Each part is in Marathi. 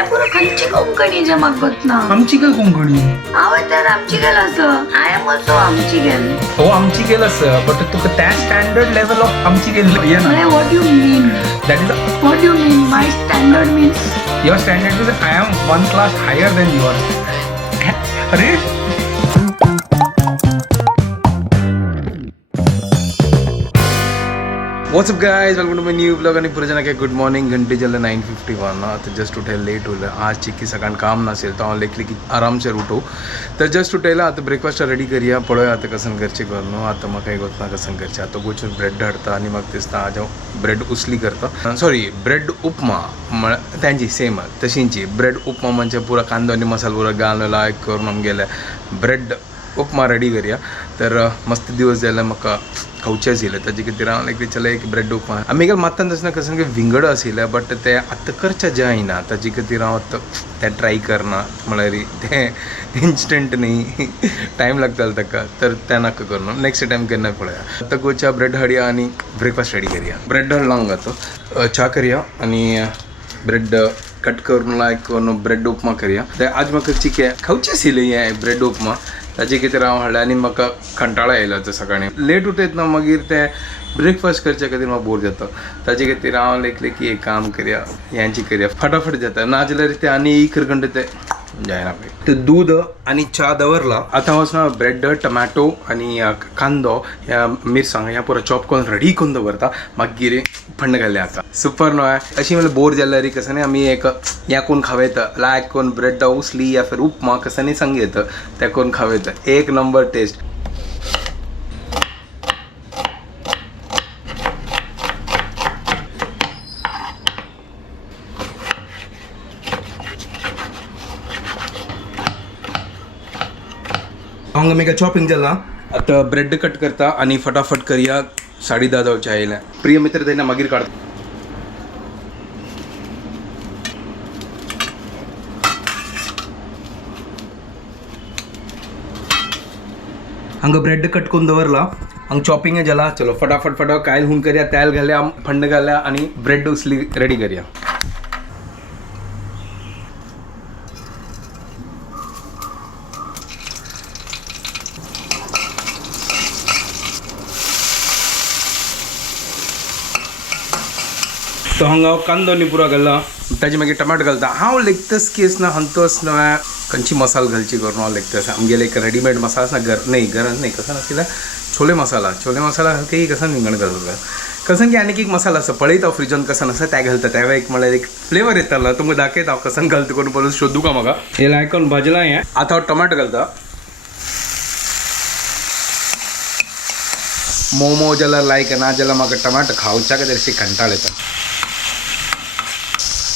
हे पुरो खंयची कोंकणी जे म्हाका ना आमची गेल कोंकणी हांव तर आमची गेल असं आय एम ऑल्सो आमची गेल हो आमची गेल असं बट तुका त्या स्टँडर्ड लेवल ऑफ आमची गेल येना what you mean that is what you mean my standard means your standard is I am one class higher than your अरे what's up guys welcome to my new blog आणि पुढे जाना काय गुड मॉर्निंग घंटे जल्ले 9:51 ना तो जस्ट उठायला लेट होलं आज चिक्की सकाळ काम नसेल तो लेखली की आराम से उठो तर जस्ट उठायला आता ब्रेकफास्ट रेडी करूया पळोया आता कसं करचे करणं आता मग काही गोत ना कसं करचे आता गोचून ब्रेड हाडता आणि मग तेच आज ब्रेड उसली करता सॉरी ब्रेड उपमा त्यांची सेम तशींची ब्रेड उपमा म्हणजे पुरा कांदो आणि मसाला पुरा घालून लायक करून आमगेले ब्रेड उपमा रेडी करूया तर मस्त दिवस जायला म्हाका खावचेच येयलें ताजे खातीर हांव लायक चला एक ब्रेड उपमा आमी गेल मात्तान तसना कसं की विंगड आशिल्लें बट ते आतां करचें जायना ताजे खातीर हांव आतां तें ट्राय करना म्हळ्यार तें इन्स्टंट न्ही टायम लागतालो ताका तर तें नाका करूं नेक्स्ट टायम केन्ना पळया आतां गोच्या ब्रेड हाडया आनी ब्रेकफास्ट रेडी करूया ब्रेड हाडलां तो च्या करया आनी ब्रेड कट करून लायक करून ब्रेड उपमा करूया ते आज म्हाका चिके खावचें आशिल्लें हें ब्रेड उपमा ताजे खातीर हांव हाडलें आनी म्हाका कंटाळा येयलो तो सकाळीं लेट उठयत ना मागीर तें ब्रेकफास्ट करचे खातीर म्हाका बोर जाता ताजे खातीर हांव लेखलें की एक काम करया ह्यांची करया फटाफट जाता ना जाल्यार तें आनी एक घंटे तें जायना पळय ते दूद आनी च्या दवरला आतां हांव वचना ब्रेड टमॅटो आनी कांदो ह्या मिरसांग ह्या पुरो चॉप करून रेडी करून दवरता मागीर फंड घालया आतां सुपर न्हय अशी म्हणल्यार बोर जाल्यार कसं न्ही आमी एक हें करून खावयता लायक करून ब्रेड उसली या फिर उपमा कसं न्ही सांगेत तें करून खावयता एक नंबर टेस्ट हांगा मेगा चॉपिंग जाला आता ब्रेड कट करता आणि फटाफट करूया 10:30 जावचे आयले प्रिय मित्र तेन्ना मागीर काडता हांगा ब्रेड कट करून दवरला हांगा चॉपिंग जाला चलो फटाफट कायल हुन करूया तेल घालया फंड घालया आणि ब्रेड उसली रेडी करूया तो हांगा कांदो न्ही पुरो घालला ताजे मागीर टमाटो घालता हांव लेखतस केस ना हंतोस ना खंयची मसाला घालची करून हांव लेखतस आमगेले एक रेडीमेड मसाला आसा घरान न्ही कसं नाशिल्लें छोले मसाला हलके कसं विंगड घालता कसं की आनीक एक मसाला आसा पळयता फ्रिजान कसं आसा त्या घालता त्या एक म्हळ्यार एक फ्लेवर येतालो तुमकां दाखयता हांव कसं घालता करून परत सोदूं का म्हाका हे लायकून भाजलां हें आतां हांव टमाटो घालता मोमो जाल्यार लायक ना जाल्यार म्हाका टमाटो खावच्या खातीर अशी कंटाळ येता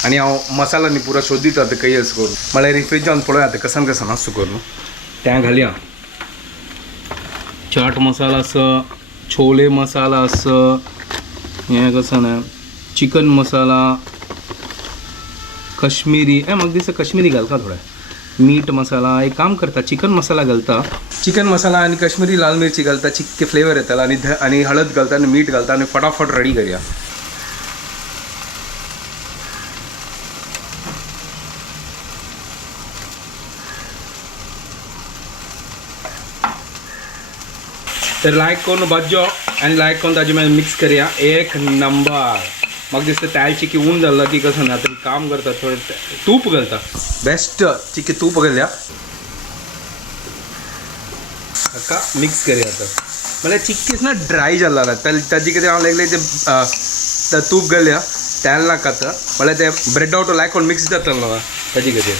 आणि हांव मसाला न्ही पुरो सोदीत आतां काही असो करून म्हळ्यार फ्रिजान पळोवया आतां कसन आसता करून त्या घालया चाट मसाला आसा छोले मसाला आसा हें कसं ना चिकन मसाला कश्मीरी म्हाका दिसता कश्मीरी घालता थोडे मीठ मसाला एक काम करता चिकन मसाला घालता चिकन मसाला आणि कश्मीरी लाल मिरची घालता चिक्के फ्लेवर येताला आणि हळद घालता आणि मीठ घालता आणि फटाफट रेडी करूया तर लायक करून भाजो आनी लायक करून ताजे मागीर मिक्स करूया एक नंबर म्हाका दिसता तेल चिकी उण जाल्ला की कसं ना तरी काम करता थोडें तूप घालता बेस्ट चिकी तूप घालया हाका मिक्स करूया आतां म्हळ्यार चिक्कीच ना ड्राय जाल्ला ताजे कितें हांव लागलें तें तूप घालया तेल नाका आतां म्हळ्यार तें ब्रेड आवट लायक करून मिक्स जाता न्हू ताजे खातीर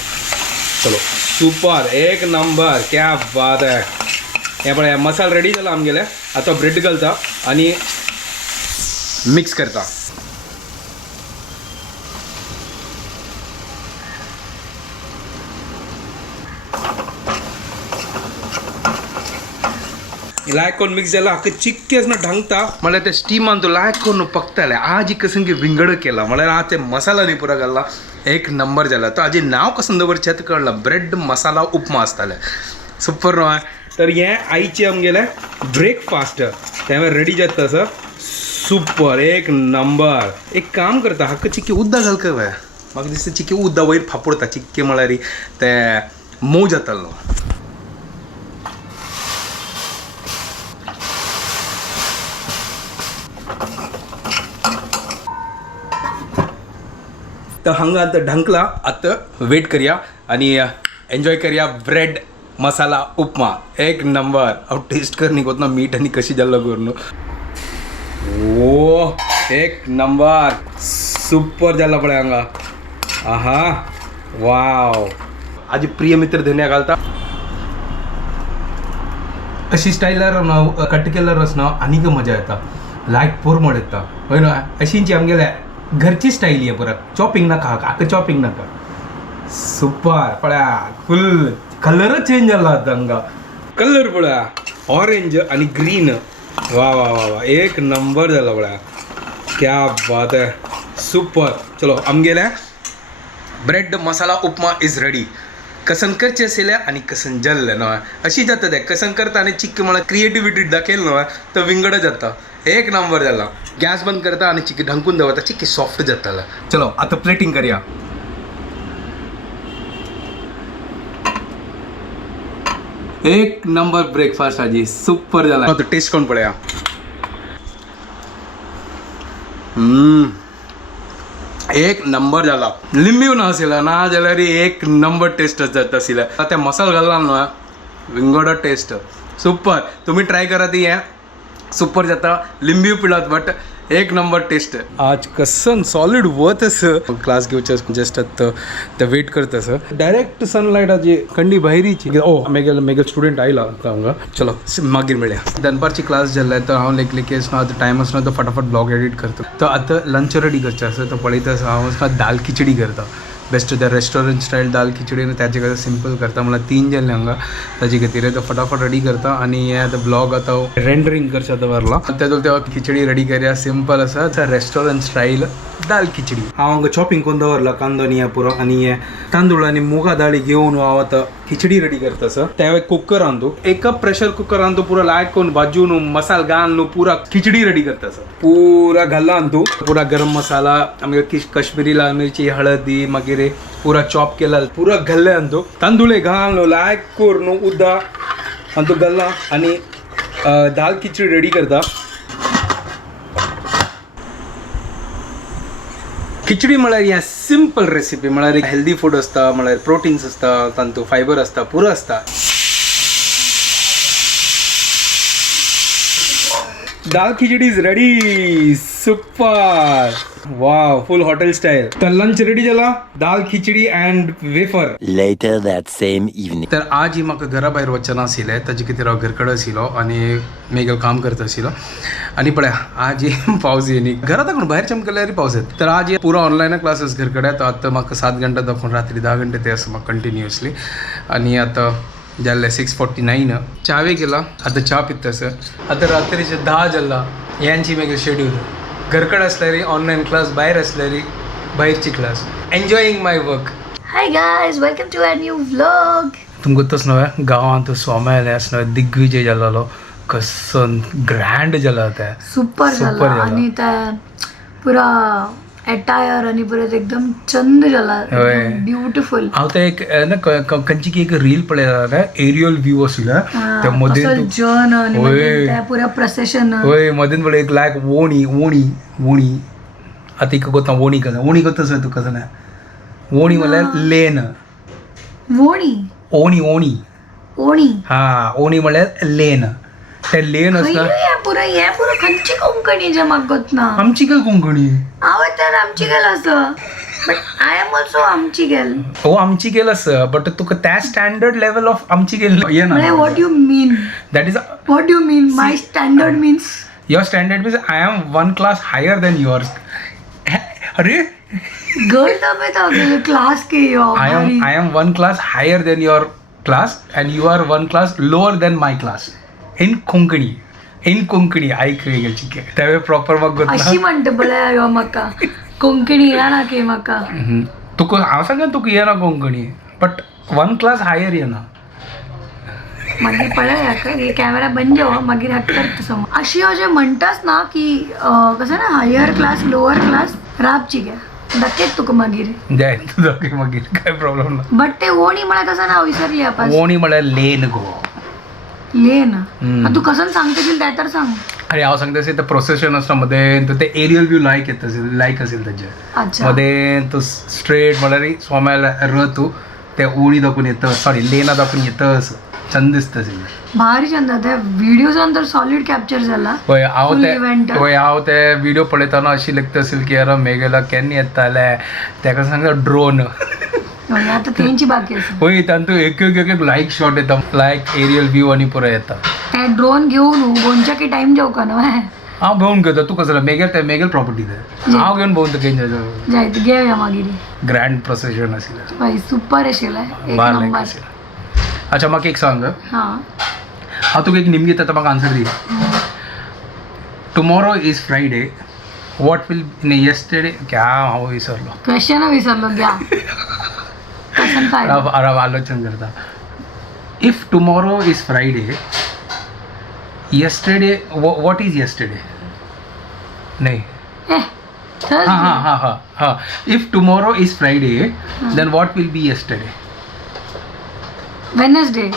चलो सुपर एक नंबर क्या बात है हे पळय मसाला रेडी जाला आमगेले आता ब्रेड घालता आणि मिक्स करता लायक करून मिक्स जाला हाका चिक्केस ना ढांगता म्हळ्यार ते स्टिमान तो लायक करून पकताले आज कसं की विंगड केला म्हळ्यार आज ते मसाला न्ही पुरो घालला एक नंबर जाला तो हाजें नांव कसं दवरचें कळना ब्रेड मसाला उपमा आसताले सुपर न्हय तर हें आईचे आमगेले ब्रेकफास्ट तेव्हा रेडी जाता सर सुपर एक नंबर एक काम करता हाका चिक्की उद्दा घाल काय म्हाका दिसता चिक्की उद्दा वयर फापडता चिक्की म्हळ्यार ते मोव जातालो तर हांगा आतां ढंकला आतां वेट करया आनी एन्जॉय करया ब्रेड मसाला उपमा एक नंबर हांव टेस्ट कर न्ही कोतना मीठ आनी कशी जाल्लो करून ओ एक नंबर सुपर जाला पळय हांगा आहा वाव आजी प्रिय मित्र धन्या घालता अशी स्टायलार कट केल्यार न्हू आनीक मजा येता लायक पोरमोड येता हय न्हू अशींची आमगेल्या घरची स्टाईल आहे परत चॉपिंग नाका आका चॉपिंग नाका सुपर पळया फुल कलरच चेंज जाला आता हांगा कलर पळया ऑरेंज आणि ग्रीन वा वा वा वा एक नंबर जाला पळया क्या बात है सुपर चलो आमगेल्या bread masala upma is ready कसन करचे आसले आनी कसन जल्ले न्हय अशी जाता ते कसन करता आनी चिक्की म्हळ्यार क्रिएटिविटी दाखयली न्हय तो विंगड जाता एक नंबर जाला गॅस बंद करता आनी चिक्की ढंकून दवरता चिक्की सॉफ्ट जाताला चलो आता प्लेटिंग करया एक नंबर ब्रेकफास्ट आजी सुपर जाला तो टेस्ट कोण पळया एक नंबर जाला लिंबू ना आसला ना जाल्यार एक नंबर टेस्ट जाता आसला त्या मसाला घालला न्हय विंगड टेस्ट सुपर तुम्ही ट्राय करा ती हे सुपर जाता लिंबू पिळात बट एक नंबर टेस्ट आज कसन सॉलिड वतस क्लास घेवचे जस्ट ते वेट करतस डायरेक्ट सनलायट आजी कंडी भायरीची ओ मेगेल स्टुडंट आयला हांगा चलो मागीर मेळया दनपारची क्लास जाल्ले तर हांव लेखी आसना आतां टायम आसना तो फटाफट ब्लॉग एडिट करता तो आतां लंच रेडी करचे आसा तो पळयता हांव आसना दाल खिचडी करता बेस्ट द रेस्टॉरंट स्टाईल दाल खिचडी ताजे खातीर सिंपल करता म्हळ्यार 3 जाल्ले हांगा ताजे खातीर तो फटाफट रेडी करता आनी हे आतां ब्लॉग आतां रेंडरिंग करचे आतां व्हरला तेदो तेव्हा खिचडी रेडी करया सिंपल आसा रेस्टॉरंट स्टाईल दाल खिचडी हांव हांगा चॉपिंग करून दवरला कांदो आनी हे पुरो आनी हे तांदूळ आनी मुगा दाळी घेवन हांव आतां खिचडी रेडी करता सर त्या कुकर आणतो एका प्रेशर कुकर आणतो पुरो लायक करून भाजून मसाला घालून न्हू पुरा खिचडी रेडी करता सर पुरा घालला आणतो पुरा गरम मसाला आमगे कश्मीरी लाल मिरची हळदी मागीर पुरा चॉप केला पुरा घाल्ले आणतो तांदूळ घालून लायक करून उद्दा आणतो घालला आनी दाल खिचडी रेडी करता खिचडी म्हळ्यार हे सिंपल रेसिपी म्हळ्यार एक हेल्दी फूड आसता म्हळ्यार प्रोटीन्स आसता तांतूं फायबर आसता पुरो आसता dal khichdi is ready super wow full hotel style तर लंच रेडी जाला dal khichdi and wafer Later that same evening. तर आज ही म्हाका घरा भायर वचना आशिल्लें ताजे खातीर हांव घरकडे आशिल्लो आनी मेगल काम करता आशिल्लो आनी पळय आज ही पावस येयली घरा दाखोवन भायर चमकल्यार पावस येता तर आज पुरो ऑनलायन क्लासेस घरकडे तो आतां म्हाका 7 घंटा दाखोवन रात्री 10 घंटे ते आसा म्हाका कंटिन्युअसली आनी आतां जाल्ले 6:49 चावे गेला आतां च्या पिता सर आतां रात्रीचे 10 जाला यांची मेगल शेड्यूल घरकडे असल्यारी ऑनलायन क्लास भायर असल्यारी भायरची class enjoying my work Hi guys, welcome to our new vlog. तुमकां गोतच न्हय गांवांत सोम्याले आसना दिग्विजय जाल्लो कसन ग्रँड जाला ते सुपर झाला आणि त्या पुरा अटायर आणि परत एकदम चंद झाला ब्युटिफुल हांव ते एक खंयची की एक रील पळयला एरियल व्यू आशिल्लो त्या मदीं जन आणि त्या पुरा प्रोसेशन होय मदीं पळय एक लायक वोणी आतां एक कोता वोणी कोतास तुका जाणा वोणी म्हळ्यार लेन ओणी हा ओणी म्हळ्यार लेन ते लेन आसता हे पुरा खंयची कोंकणी जे म्हाका गोतना आमची काय कोंकणी हांव तर आमची गेल असं बट आय एम ऑल्सो आमची गेल हो आमची गेल आसा बट तुका त्या स्टँडर्ड लेवल ऑफ आमची गेल येना what you mean that is what you mean my standard means your standard means I am 1 class higher than yours अरे गर्ल तबे क्लास के I am 1 class higher than your class and you are 1 class lower than my class in Konkani ऐक गेलची त्यावे प्रॉपर मग अशी म्हणते बळ्या यो म्हाका कोंकणी येना के म्हाका तुका हांव सांगा तुका येना कोंकणी बट 1 क्लास हायर येना मागीर पळया हे कॅमेरा बंद जेव्हा मागीर हटकर समोर अशी जे म्हणटास ना की कसं ना हायर क्लास लोअर क्लास राबची घ्या दक्केत तुका मागीर जाय तुझं की मागीर काय प्रॉब्लेम ना बट ते ओणी म्हळ्यार कसं नाव विसरली आपण ओणी म्हळ्यार लेन गो ले ना तू कसं सांगता ते तर सांग अरे हांव सांगता असेल तर प्रोसेशन असतं मध्ये तर ते एरियल व्यू लायक असेल त्याचे अच्छा मध्ये तो स्ट्रेट म्हळ्यार सोम्याला र तू त्या ओळी दाखवून येतं सॉरी लेना दाखवून येतं असं छंद दिसतं असेल भारी छंद त्या व्हिडिओजान तर सॉलिड कॅप्चर झाला होय हांव Full ते event. होय हांव ते व्हिडिओ पळयतना अशी लागता असेल की यार मेघेला केन्ना येताले ताका सांगता ड्रोन होय, आता त्यांची बाकी असेल होय तांतू एक लायक शॉट येता लायक एरियल व्यू आणि पुरा येता ते ड्रोन घेऊन गोंच्या की टाइम जाऊ का ना हांव भोवून घेता तू कसं मेघेल प्रॉपर्टी ते हांव घेवन भोवून केन्ना जायत घेऊया मागीर ग्रँड प्रोसेशन असेल होय सुपर आशिल्लें एक बार लायक नंबर असेल अच्छा म्हाका एक सांग हा हांव तुका एक निमगी येता म्हाका answer the tomorrow is Friday what will yesterday क्या हांव विसरलो क्वेश्चन विसरलो घ्या कसं काय हांव आलोचन करता if tomorrow is Friday yesterday what is yesterday नाही ए हा if tomorrow is Friday then what will be yesterday Wednesday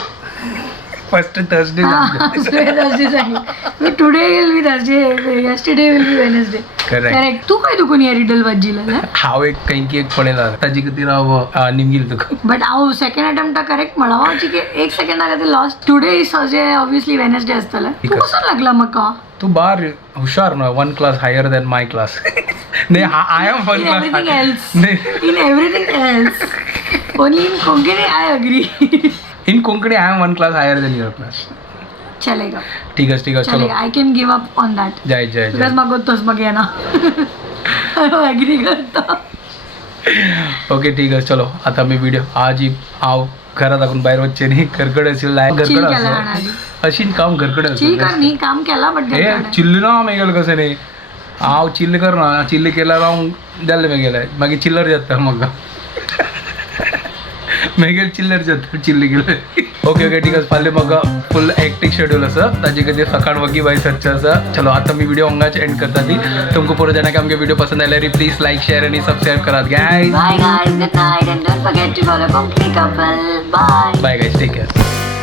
first Thursday Thursday सांगितलं today will be Thursday yesterday will be Wednesday correct तू काय दुखून या रिडल वाजीला हांव एक खंयची एक पळयला ताजे खातीर हांव निमगेल तुका बट हांव सेकंड अटेम्प्टा करेक्ट म्हणा हांव एक सेकंडा खातीर lost today is Thursday obviously Wednesday आसतलें तू कसो लागला म्हाका तू बार हुशार न्हू 1 class higher than my class नाही I am 1 everything class else नाही in everything else only in Konkani I agree in Konkani I am 1 class higher than your class चलेगा ठीक आहे चलो चलेगा I can give up on that Jai Jai because Jai म्हाका तोच म्हाका येना अग्री करता ओके ठीक आहे चलो आता मी व्हिडिओ आज हांव घरा लागून भायर वच्चे न्ही घरकडे असेल चिल घरकडे केला असं आधी अशीन काम घरकडे चिल कर असेल न्ही काम केला बट हे चिल्ली ना मेगेल कशें न्ही हांव चिल्ली करना चिल्ली केल्यार हांव जाल्लें मेगेलें मागीर चिल्लर जाता म्हाका मेगेल चिल्लर जाता चिल्ली केल्यार ओके ठीक आहे फाल्यां म्हाका फुल एक्टीक शेड्यूल आसा ताजे खातीर सकाळ वगी भाई सरचे आसा चलो आता मी व्हिडिओ हांगाच एंड करता ती तुमकां पुरो जाणांक आमगे व्हिडिओ पसंद आयल्यार प्लीज लायक शेअर आणि सबस्क्राईब करात guys Bye guys, good night and don't forget to follow Konkani Couple. Bye. Bye guys take care